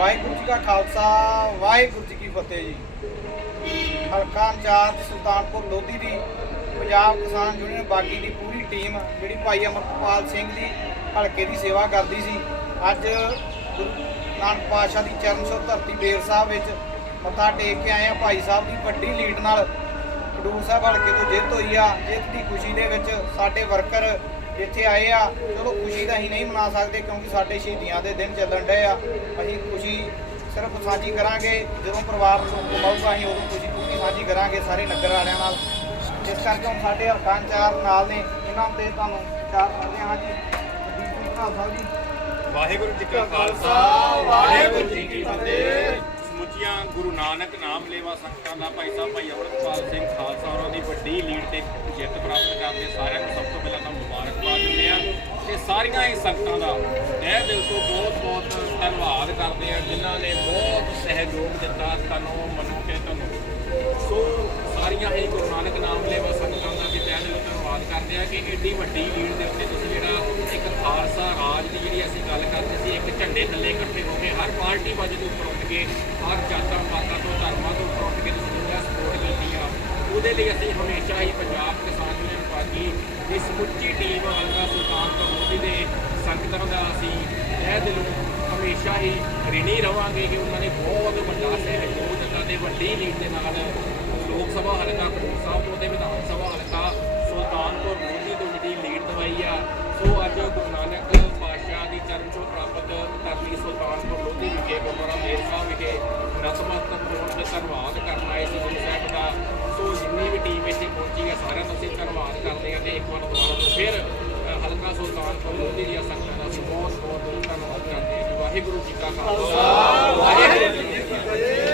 ਵਾਹਿਗੁਰੂ ਜੀ ਕਾ ਖਾਲਸਾ, ਵਾਹਿਗੁਰੂ ਜੀ ਕੀ ਫਤਿਹ ਜੀ। ਹਲਕਾ ਇੰਚਾਰਜ ਸੁਲਤਾਨਪੁਰ ਲੋਧੀ ਦੀ ਪੰਜਾਬ ਕਿਸਾਨ ਯੂਨੀਅਨ ਬਾਗੀ ਦੀ ਪੂਰੀ ਟੀਮ, ਜਿਹੜੀ ਭਾਈ ਅਮਰਪਾਲ ਸਿੰਘ ਦੀ ਹਲਕੇ ਦੀ ਸੇਵਾ ਕਰਦੀ ਸੀ, ਅੱਜ ਨਾਨਕ ਪਾਤਸ਼ਾਹ ਦੀ ਚਰਨ ਛੋਹ ਧਰਤੀ ਬੇਰ ਸਾਹਿਬ ਵਿੱਚ ਮੱਥਾ ਟੇਕ ਕੇ ਆਏ ਆ ਭਾਈ ਸਾਹਿਬ ਦੀ ਵੱਡੀ ਲੀਡ ਨਾਲ ਖਡੂਰ ਸਾਹਿਬ ਹਲਕੇ ਤੋਂ ਜਿੱਤ ਹੋਈ ਆ। ਜਿੱਤ ਦੀ ਖੁਸ਼ੀ ਦੇ ਵਿੱਚ ਸਾਡੇ ਵਰਕਰ ਇੱਥੇ ਆਏ ਆ, ਚਲੋ ਖੁਸ਼ੀ ਤਾਂ ਅਸੀਂ ਨਹੀਂ ਮਨਾ ਸਕਦੇ ਕਿਉਂਕਿ ਸਾਡੇ ਸ਼ਹੀਦੀਆਂ ਦੇ ਦਿਨ ਚੱਲਣ ਡਏ ਆ। ਅਸੀਂ ਸਿਰਫ ਸਾਂਝੀ ਕਰਾਂਗੇ ਜਦੋਂ ਪਰਿਵਾਰ ਨੂੰ ਕਮਾਊਗਾ ਅਸੀਂ ਉਦੋਂ ਖੁਸ਼ੀ ਪੂਰੀ ਸਾਂਝੀ ਕਰਾਂਗੇ ਸਾਰੇ ਨਗਰ ਵਾਲਿਆਂ ਨਾਲ। ਇਸ ਕਰਕੇ ਹੁਣ ਸਾਡੇ ਹਲਕਾ ਇੰਚਾਰਜ ਨਾਲ ਨੇ ਇਹਨਾਂ ਤੇ ਤੁਹਾਨੂੰ ਚਾਰ ਕਰਦੇ ਹਾਂ ਜੀ। ਸਾਹਿਬ ਵਾਹਿਗੁਰੂ ਜੀ ਕਾ ਖਾਲਸਾ ਵਾਹਿਗੁਰੂ ਜੀ ਕੀ ਫਤਿਹ। ਸਮੁੱਚੀਆਂ ਗੁਰੂ ਨਾਨਕ ਨਾਮ ਲੈਵਾ ਸੰਗਤਾਂ ਦਾ ਭਾਈ ਸਾਹਿਬ ਭਾਈ ਅਮਰਪਾਲ ਸਿੰਘ ਖਾਲਸਾ ਉਹਨਾਂ ਦੀ ਵੱਡੀ ਲੀਡ ਤੇ ਜਿੱਤ ਪ੍ਰਾਪਤ ਕਰਦੇ ਸਾਰਿਆਂ ਨੂੰ ਸਭ ਤੋਂ ਪਹਿਲਾਂ ਤਾਂ ਮੁਬਾਰਕਬਾਦ ਦਿੰਦੇ ਆ ਤੇ ਸਾਰੀਆਂ ਸੰਗਤਾਂ ਦਾ। ਇਹ ਦਿਲ ਤੋਂ ਬਹੁਤ ਬਹੁਤ ਧੰਨਵਾਦ ਕਰਦੇ ਆ ਜਿਨ੍ਹਾਂ ਨੇ ਬਹੁਤ ਸਹਿਯੋਗ ਦਿੱਤਾ ਤਨੋਂ ਮਨੋਂ ਕੇ ਤੁਹਾਨੂੰ ਸੋ ਸਾਰੀਆਂ ਹੀ ਗੁਰੂ ਨਾਨਕ ਨਾਮ ਲੈਵਾ ਸੰਗਤਾਂ ਦਾ ਵੀ ਤਹਿ ਦਿਲੋਂ ਧੰਨਵਾਦ ਕਰਦੇ ਆ ਕਿ ਐਡੀ ਵੱਡੀ ਲੀਡ ਦੇ ਉੱਤੇ ਤੁਸੀਂ ਜਿਹੜਾ ਇੱਕ ਖਾਲਸਾ ਰਾਜ ਦੀ ਜਿਹੜੀ ਅਸੀਂ ਗੱਲ ਕਰਦੇ ਸੀ, ਇੱਕ ਝੰਡੇ ਥੱਲੇ ਇਕੱਠੇ ਹੋ ਕੇ ਹਰ ਪਾਰਟੀ ਵਜੇ ਦੇ ਉੱਪਰ ਉੱਠ ਕੇ, ਹਰ ਜਾਤਾਂ ਪਾਤਾਂ ਤੋਂ, ਧਰਮਾਂ ਤੋਂ ਉੱਪਰ ਉੱਠ ਕੇ ਤੁਸੀਂ ਜਿਹੜਾ ਸਪੋਰਟ ਕੀਤੀ ਆ। ਉਹਦੇ ਲਈ ਅਸੀਂ ਹਮੇਸ਼ਾ ਹੀ ਪੰਜਾਬ ਕਿਸਾਨ ਯੂਨੀਅਨ ਪਾਰਟੀ ਦੀ ਸਮੁੱਚੀ ਟੀਮ ਹਲਕਾ ਸੁਲਤਾਨਪੁਰ ਲੋਧੀ ਦੇ ਸੰਗਤਾਂ ਦਾ ਅਸੀਂ ਇਹ ਦਿਲੋਂ ਹਮੇਸ਼ਾ ਹੀ ਰਿਣੀ ਰਵਾਂਗੇ ਕਿ ਉਹਨਾਂ ਨੇ ਬਹੁਤ ਵੱਡਾ ਸਹਿਯੋਗ ਦਿੱਤਾ ਤੇ ਵੱਡੀ ਲੀਡ ਦੇ ਨਾਲ ਲੋਕ ਸਭਾ ਹਲਕਾ ਖਡੂਰ ਸਾਹਿਬ ਤੋਂ ਤੇ ਵਿਧਾਨ ਸਭਾ ਹਲਕਾ ਸੁਲਤਾਨਪੁਰ ਲੋਧੀ ਤੋਂ ਜਿਹੜੀ ਲੀਡ ਦਵਾਈ ਆ। ਸੋ ਅੱਜ ਗੁਰੂ ਨਾਨਕ ਪਾਤਸ਼ਾਹ ਦੀ ਚਰਨ ਛੋਹ ਪ੍ਰਾਪਤ ਧਰਤੀ ਸੁਲਤਾਨਪੁਰ ਲੋਧੀ ਵਿਖੇ ਗੁਰਦੁਆਰਾ ਮੇਰ ਸਾਹਿਬ ਵਿਖੇ ਨਤਮਸਤਕ ਪਾਸੇ ਧੰਨਵਾਦ ਕਰਨਾ ਇਸ ਗੁਰੂ ਸਾਹਿਬ ਦਾ ਸੋ ਜਿੰਨੀ ਵੀ ਟੀਮ ਇੱਥੇ ਪਹੁੰਚੀ ਹੈ, ਸਾਰਿਆਂ ਦਾ ਅਸੀਂ ਧੰਨਵਾਦ ਕਰਦੇ ਹਾਂ ਤੇ ਇੱਕ ਵਾਰ ਦੁਬਾਰਾ ਤੋਂ ਫਿਰ ਹਲਕਾ ਸੁਲਤਾਨਪੁਰ ਲੋਧੀ ਦੀਆਂ ਸੰਗਤਾਂ ਦਾ ਬਹੁਤ ਬਹੁਤ ਧੰਨਵਾਦ ਕਰਦੇ ਹਾਂ। ਵਾਹਿਗੁਰੂ ਜੀ ਕਾ ਖਾਲਸਾ। ਵਾਹਿਗੁਰੂ ਜੀ ਕੀ ਫਤਿਹ।